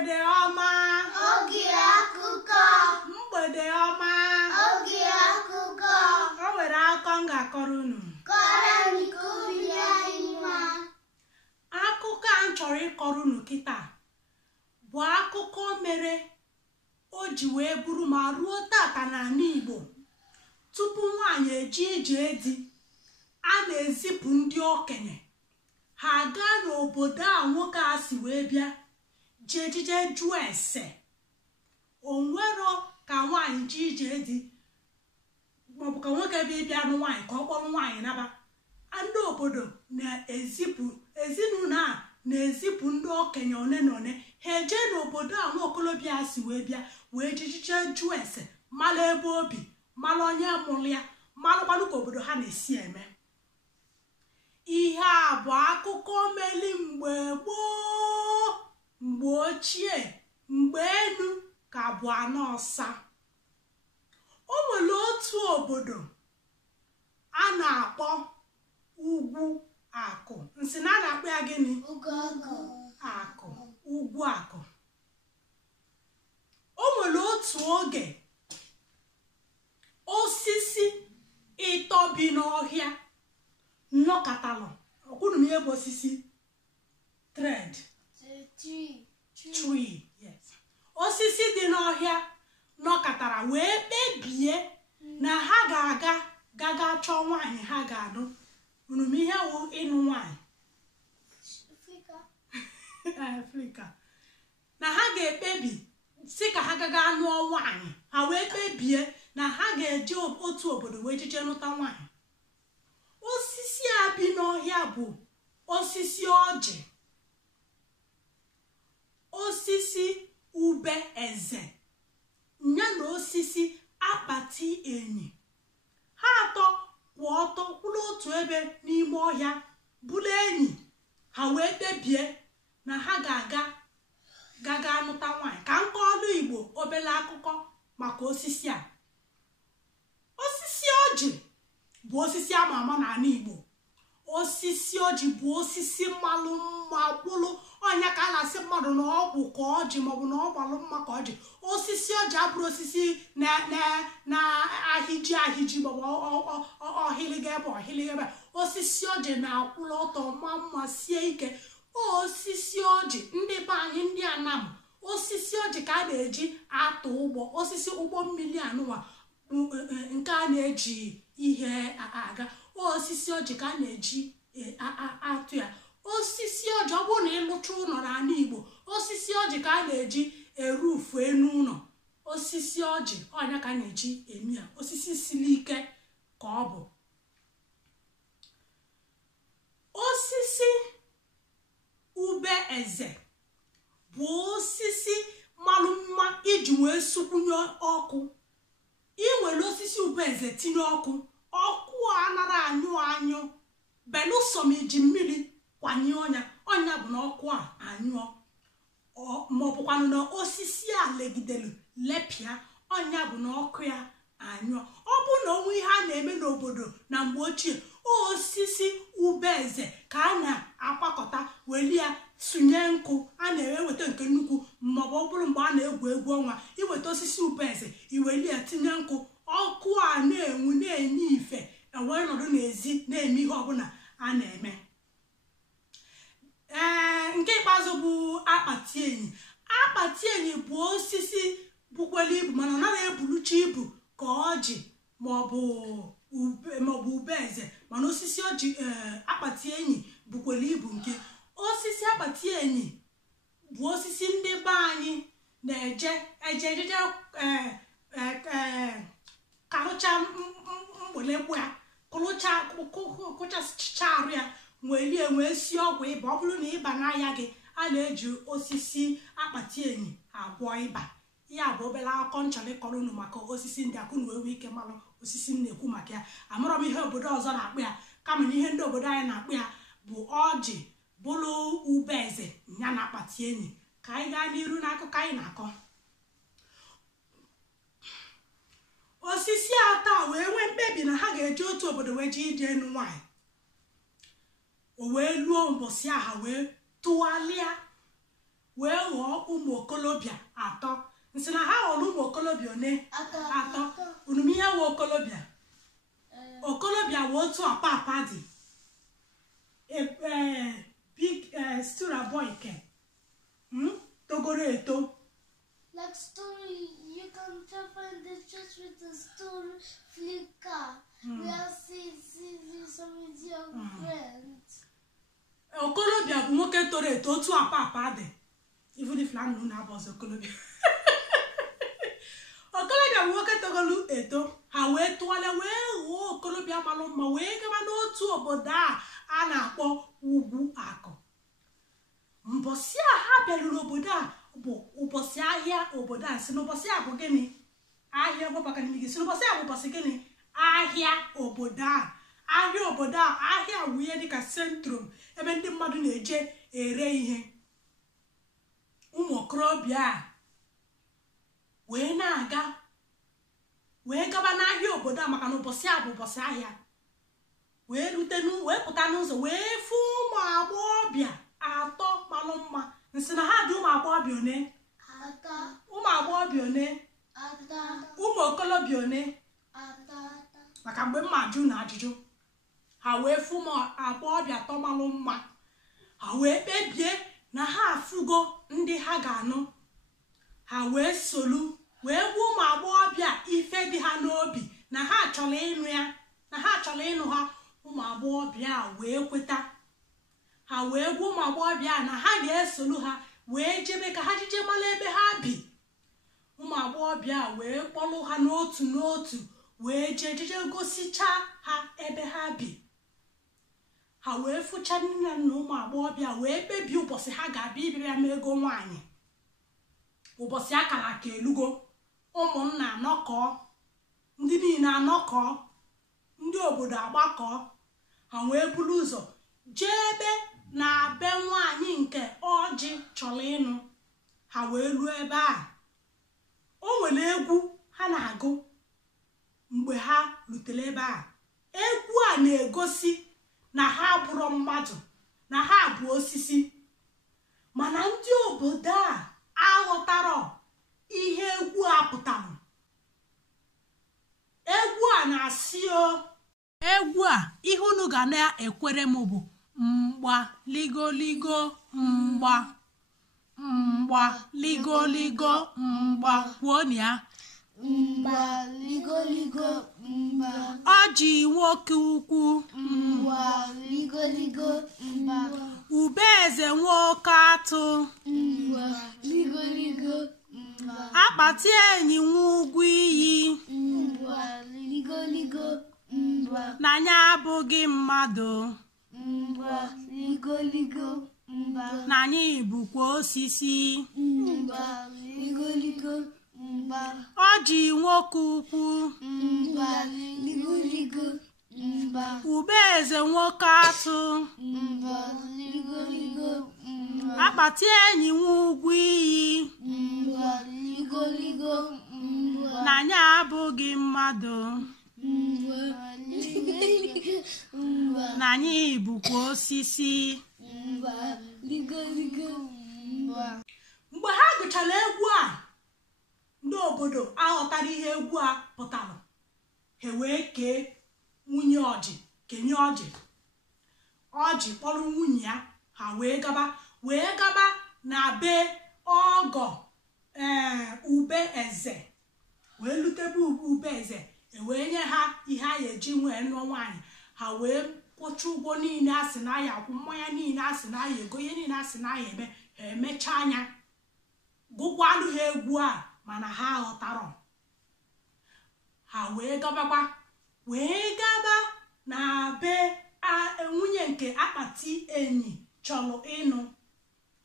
Mgbede ọma. Oge akụkọ. Mgbede ọma. Oge akụkọ. O nwere akụkọ m ga-akọrọ unu. Kọrọ anyị ka obi anyị mma. Akụkọ a m chọrọ ịkọrọ unu kịta bụ akụkọ mere o ji wee bụrụ ma ruo tata n'ala Igbo. Tupu nwaanyị eji ije di, a na-ezipụ ndị okenye ha gaa n'obodo a nwoke a si wee bịa jee ejije jụọ ese. O nwero ka nwaanyị ji ije di maọbụ ka nwoke bịa ịbịa nụ nwaanyị ka ọ kpọrọ nwaanyị naba. Ndị obodo na-ezipụ, ezinụlọ a na-ezipụ ndị okenye one na one ha eje n'obodo a nwa okolobịa si wee bịa wee jijije jụọ ese, mara ebe obi, mara onye mụrụ ya, marakwanụ ka obodo ha na-esi eme. Ihe a bụ akụkọ meli mgbe gboo, mgbe ochie, mgbe enu ka bụ anọ ọsa. O nwere otu obodo a na-akpọ Ugwu Akụ. Nsị na a na-akpọ ya gịnị? Akụ. Ugwu Akụ. O nwere otu oge osisi ịtọ bi n'ọhịa nnọkọtalụ. Ọkwụnụ m ihe bụ osisi tree. Yes. Osisi dị n'ọhịa nọkọtara wee kpebie na ha ga-aga chọọ nwaanyị ha ga-anụ. Unu m ihe wụ ịnụ nwaanyị Afrika na ha ga-ekpebi si ka ha gaga nụọ nwaanyị. Ha wee kpebie na ha ga-eje otu obodo wee jije nụta nwaanyị. Osisi a bi n'ọhịa bụ osisi ọjị, osisi ube eze, ya na osisi akpati enyi. Ha atọ kwụ ọtọ kwụrụ otu ebe n'ime ọhịa bụrụ enyi. Ha wee kpebie na ha ga-aga anụta nwaanyị. Ka m kọọrọ Igbo obere akụkọ maka osisi a. Osisi ọjị bụ osisi ama ama n'ala Igbo. Osisi ọjị bụ osisi mmalụ mma kwụrụ ọnya ka a na-asị mmadụ na ọgwụ ka ọjị maọbụ na ọ gbalụ mma ka ọjị. Osisi ọjị abụrụ osisi na-ahịji maọbụ ọhịlịga ebe ọhịlịga ebe. Osisi ọjị na-akwụrụ ọtọ ma mma sie ike. Osisi ọjị ndị be anyị ndị Anam, osisi ọjị ka a na-eji atụ ụgbọ, osisi ụgbọ mmiri anụwa nke a na-eji ihe aga. Osisi ọjị ka a na-eji atụ ya. Osisi ọjị ọ bụrụ na ịlụcha ụlọ n'ala Igbo, osisi ọjị ka a na-eji erufu enu ụlọ. Osisi ọjị ọnya ka a na-eji emi ya. Osisi siri ike ka ọ bụ. Osisi ube eze bụ osisi malụ mma iji wee sukwunye ọkụ. Ị nwere osisi ube eze tinye ọkụ, ọkụ a nara anyụ belụsọ ma iji mmiri kwanye ọnya bụ na ọkụ a anyụọ. Maọbụkwanụ na osisi a legidelu lepịa, ọnya bụ na ọkụ ya anyụọ. Ọ bụ na onwe ihe a na-eme n'obodo na mgbe ochie, osisi ube eze ka a na-akwakọta weli ya sụnye nkụ. A na-eweta nke nnukwu maọbụ ọ bụrụ mgbe a na-egwu egwu ọnwa, iweta osisi ube eze iweli ya tinye nkụ, ọkụ a na-enwu na-enye ife, wee nọdụ n'ezi na-eme ihe ọbụla a na-eme. Nke ikpeazụ bụ akpati enyi. Akpati enyi bụ osisi bukwara ibu mana ọ naghị ebulucha ibu ka ọjị maọbụ ube eze, mana osisi ọjị akpati enyi bukwara ibu. Nke osisi akpati enyi bụ osisi ndị be anyị na-eje karụcha mgbelegbu ya, kụchacha arụ ya, wee sie ọgwụ ịba. Ọ bụrụ na ịba n'ahịa gị, a na-eji osisi akpati enyi agwọ ịba. Ya bụ obere akụkọ nchọrọ ịkọrọ unu maka osisi ndị akụ na ewe ike malụ osisi m na-ekwu maka ya. Amarọ m ihe obodo ọzọ na-akpụ ya, kama na ihe ndị obodo anyị na-akpụ ya bụ ọjị, bụrụ ube eze, ya na akpati enyi. Ka anyị gaa n'iru n'akụkọ anyị na-akọ. Osisi atọ wee nwee mkpebi na ha ga-eji otu obodo wee ji ije enu nwaanyị. O wee luo mbọsị aha wee tụgharịa wee ghọọ ụmụ okolobịa atọ. Nsị na ha ghọrọ ụmụ okolobịa one atọ. Unu ihe wụ okolobịa? Okolobịa wụ otu ọpapa dị big stura boy ke togoro eto. Like story, you can find the church with the story flicker. We are seeing some with your friends. Okolobịa bụ nwoke toro eto otu ọpapa dị. Even if na nnu na-abọzi okolobịa. Okolobịa bụ nwoke togolu eto. Ha wee tụọle wee ghọọ okolobịa malụ mma wee gaba n'otu obodo a na-akpọ Ugwu Akụ. Mbọsị a ha bịaruru obodo a bụ ụbọchị ahịa obodo a. Si n'ụbọchị a bụ gịnị? Ahịa ọgbọbaka n'ime gị. Si n'ụbọchị a bụ ụbọchị gịnị? Ahịa obodo a. Ahịa obodo a, ahịa wụ ihe dịka centrum ebe ndị mmadụ na-eje ere ihe. Ụmụ okorobịa a wee na-aga wee gaba n'ahịa obodo a maka na ụbọchị a bụ ụbọchị ahịa. Wee pụta n'ụzọ wee fụ ụmụ agbọghọbịa atọ malụ mma. Nsị na ha dị ụmụ agbọghọbịa one? Ụmụ agbọghọbịa one? Ụmụ okolobịa one? Maka mgbe mma jụ na ajụjụ, ha wee fụ ụmụ agbọghọbịa atọ malụ mma. Ha wee kpebie na ha afụgo ndị ha ga-anụ. Ha wee solu wee gwa ụmụ agbọghọbịa ife dị ha n'obi na ha chọrọ ịnụ ya, na ha chọrọ ịnụ ha. Ụmụ agbọghọbịa wee kweta. Ha wee gwa ụmụ agbọghọbịa na ha ga-esolu ha wee jebe ka ha jije mara ebe ha bi. Ụmụ agbọghọbịa wee kpọrọ ha n'otu n'otu wee jejije gosicha ha ebe ha bi. Ha wee fụcha nne na nna ụmụ agbọghọbịa wee kpebie ụbọchị ha ga-abịa ibibịa ma ego nwaanyị. Ụbọchị akara aka elugo. Ụmụnna anọkọọ, ndị niile anọkọọ, ndị obodo agbakọọ. Ha wee buru ụzọ jee ebe na be nwaanyị nke ọjị chọrọ ịnụ. Ha wee ruo ebe a. O nwere egwu ha na-agụ mgbe ha rutere ebe a. Egwu a na-egosi na ha bụrụ mmadụ, na ha bụ osisi. Mana ndị obodo a aghọtara ihe egwu a pụtara. Egwu a na-asị egwu a ihe unu ga na-ekwere m bụ mgba ligoligo mgba mgba ligoligo mgba. Kwuo ya. Mgba ligoligo mgba. Ọjị nwoke ukwu. Mgba ligoligo mgba. Ube eze nwoke atụ. Mgba ligoligo mgba. Akpati enyi nwa ugwu iyi. Mgba ligoligo mgba. Na ya abụghị mmadụ. Mgba ligoligo mgba. Na anyị bụkwa osisi. Mgba ligoligo mgba. Ọjị nwoke ukwu. Mgba ligoligo mgba. Ube eze nwoke atụ. Mgba ligoligo mgba. Akpati enyi nwa ugwu iyi. Mgba ligoligo mgba. Na anyị abụghị mmadụ. Mgba ligoligo mgba. Na anyị bụkwa osisi. Mgba ligoligo mgba. Mgbe ha gụchara egwu a, ndị obodo aghọtara ihe egwu a pụtara. Ha wee kee nwunye ọjị, kenye ọjị. Ọjị kpọrọ nwunye ya. Ha wee gaba na be ọgọ ube eze. Wee lutebe ube eze. Wee nye ha ihe a ga-eji nwee nụọ nwaanyị. Ha wee kwụcha ụgwọ niile a sị na ya akwụ, mmanya niile a sị na ya ego, ihe niile a sị na ya eme. Ha emecha anya gụkwanụ ha egwu a, mana ha aghọtara. Ha wee gaba na be nwunye nke akpati enyi chọrọ ịnụ.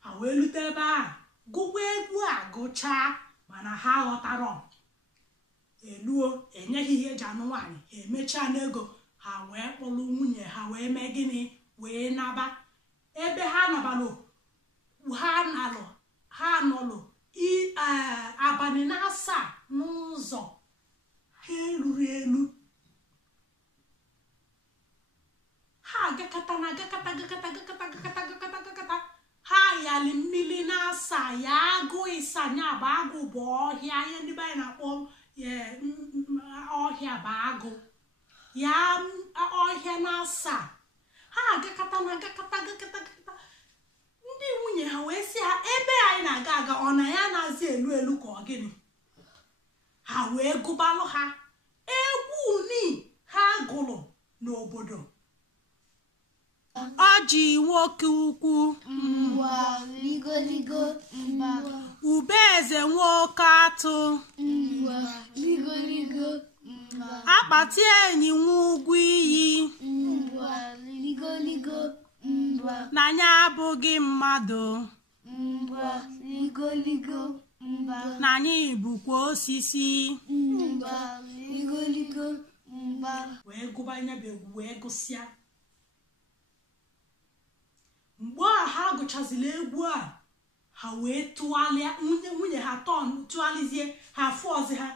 Ha wee lute ebe a gụkwa egwu a gụchaa, mana ha aghọtara. Eluo enyeghị ihe eji anụ nwaanyị. Ha emechaa n'ego. Ha wee kpọrọ nwunye ha wee mee gịnị? Wee naba. Ebe ha nabalụ ha nọlụ abalị na asaa n'ụzọ. Ha eruru elu. Ha agakata. Ha yali mmiri na asaa ya agụ ịsaa nya bụ agụ bụ ọhịa ihe ndị be anyị na-akpọ ọhịa bụ agụ ya ọhịa na asaa ha agakọta ndị nwunye ha wee sị ha ebe anyị na-aga aga ọ na ya na-azị elu elu ka ọ gịnị ha wee gụbalụ ha egwu uni ha gụrụ n'obodo ọjị nwoke ukwu ube eze nwoke atụ akpati enyi nwa ugwu iyi na anya abụghị mmadụ na anyị bụkwa osisi wee gụba anya bụ egwu wee gụsịa. Mgbe a ha gụchaziri egwu a ha wee tụgharịa nwunye ha tụgharịzie ha fọzi ha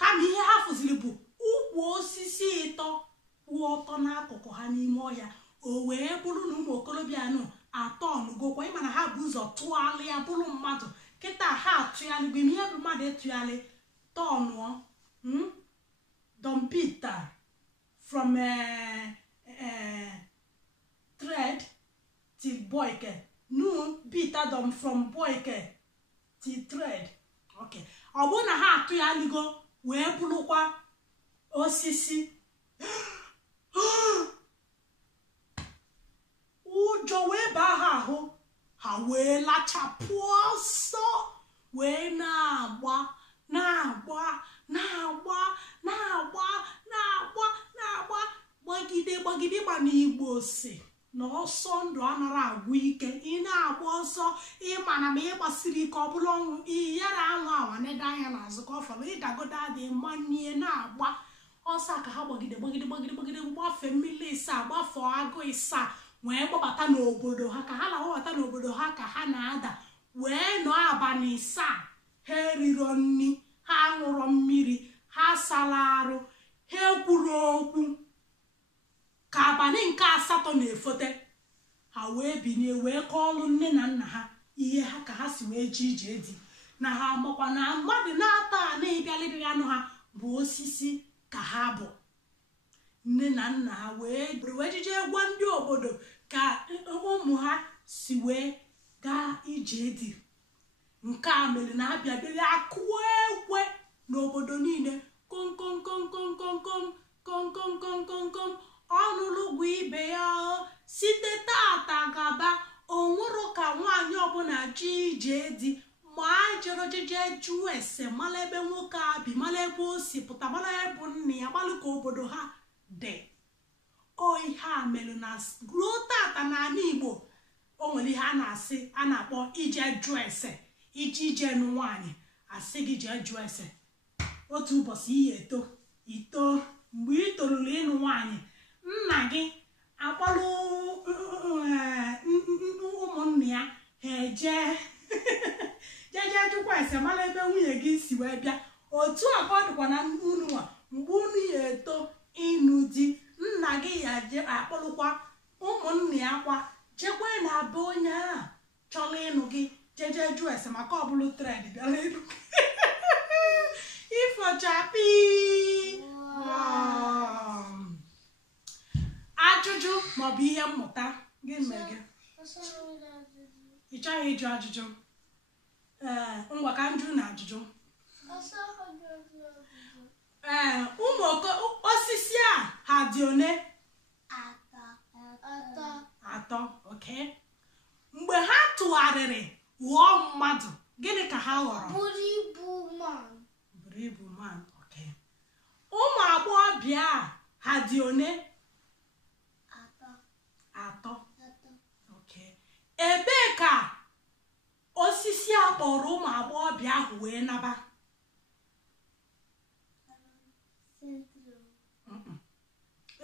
kama ihe ha fụziri bụ ukwu osisi ịtọ kwụ ọtọ n'akụkụ ha n'ime ọhịa. O wee bụrụ na ụmụ okorobịa nọ atọ ọnụgokwa ịma na ha bụ ụzọ tụgharịa bụrụ mmadụ kịta ha atụgharịgbe ihe bụ mmadụ etụgharị tọnụọ dompita from thread till boyke nu bita dom from boyke till thread. Okay, ọ bụ na ha atụgharịgo wee bụrụkwa osisi. Ụjọ wee baa ha ahụ ha wee lachapụ ọsọ wee na-agba gbagide mana Igbo si na ọsọ ndụ anara agwụ ike. Ị na-agba ọsọ ịmana ma ịgbasiri ike ọ bụla ọnwụ iyara anwụ awa nede anya n'azụ ka ọ fọrọ ịdagodo adị mmanie na-agba ọsọ ka ha gbagide gbafee mmiri ịsaa gbafee agụ ịsaa wee gbabata n'obodo ha ka ha na-agbabata n'obodo ha ka ha na-ada wee nọ abalị ịsaa ha eriro nri ha ṅụrụ mmiri ha sara arụ ha ekwuru okwu ka abalị nke asatọ na-efote ha wee binie wee kọọlụ nne na nna ha ihe ha ka ha si wee ji ije dị na ha makwa na mmadụ na-ata a na-ebịalịbịa anụ ha bụ osisi ka ha bụ. Nne na nna ha wee jije gwa ndị obodo ka ụmụ ha si wee gaa ije dị. Nke a mere na ha bịabịa akụwa ekwe n'obodo niile kom ọnụlụgwụ ibe ya site tata gaba onwero ka nwaanyị ọbụla ji ije dị ma jerojeje jụọ ese mara ebe nwoke a bi mara ebe o si pụta mara ebe nne ya gbalụ ka obodo ha dị. Ihe a mere na ruo tata n'ala Igbo o nwere ihe a na-asị a na-akpọ ije jụọ ese ije nụ nwaanyị asị gị jee jụọ ese. Otu ụbọchị ihe ito mgbe ị toruru ịnụ nwaanyị nna gị akpọrọ ụmụnne ya ha eje jụkwa ese mara ebe nwunye gị si wee bịa. Otu a ka ọ dịkwa na unu nwa mgbe unu ya eto ịnụ di nna gị ya je akpọrọkwa ụmụnne ya kwa jekwa na be onye a chọrọ ịnụ gị jeje jụọ ese maka ọbụlụ tred bịara elu ifochapi. Ajụjụ maọbụ ihe mmụta gị mere gị ị chọghị ịjụ ajụjụ ngwa ka njụ na ajụjụ. Ụmụ osisi a ha dị one? Atọ. Okay, mgbe ha tụgharịrị ghọọ mmadụ gịnị ka ha ghọrọ? Buru ibu man. Okay, ụmụ agbọghọbịa ha dị one? Atọ. Okay, ebee ka osisi a kpọrọ ụmụ agbọghọbịa ahụ wee naba?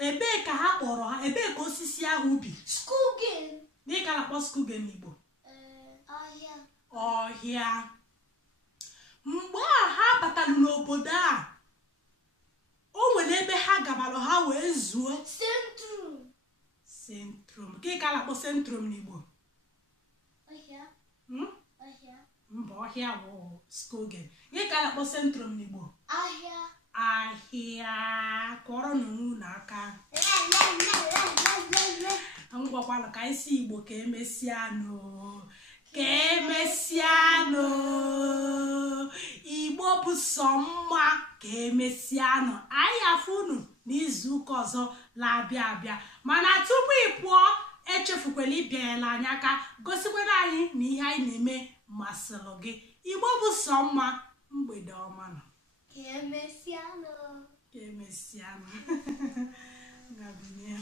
Ebee ka ha kpọrọ ha? Ebee ka osisi ahụ bi? Skugen. Dịka na-akpọ skugen n'Igbo? Ọhịa. Mgbe ha batara n'obodo a o nwere ebe ha gabara ha wee zuo. Centrum. Gị ka na-akpọ centrum n'Igbo? mba ọhịa bụ skogen gị ka na-akpọ centrum n'Igbo ahịa kọrọ n'onwe n'aka ngwakwala ka isi Igbo ka emesianụ Igbo bụ sọ mma ka emesianụ anyị afụ unu n'izu ụka ọzọ na-abịa abịa mana tupu ị pụọ echefukwala ịbịanyela anyị aka gosikwara anyị na ihe anyị na-eme masịrị gị. Igbo bụ sọ mma, mgbede ọma nọ ka emesianụ Gabinha.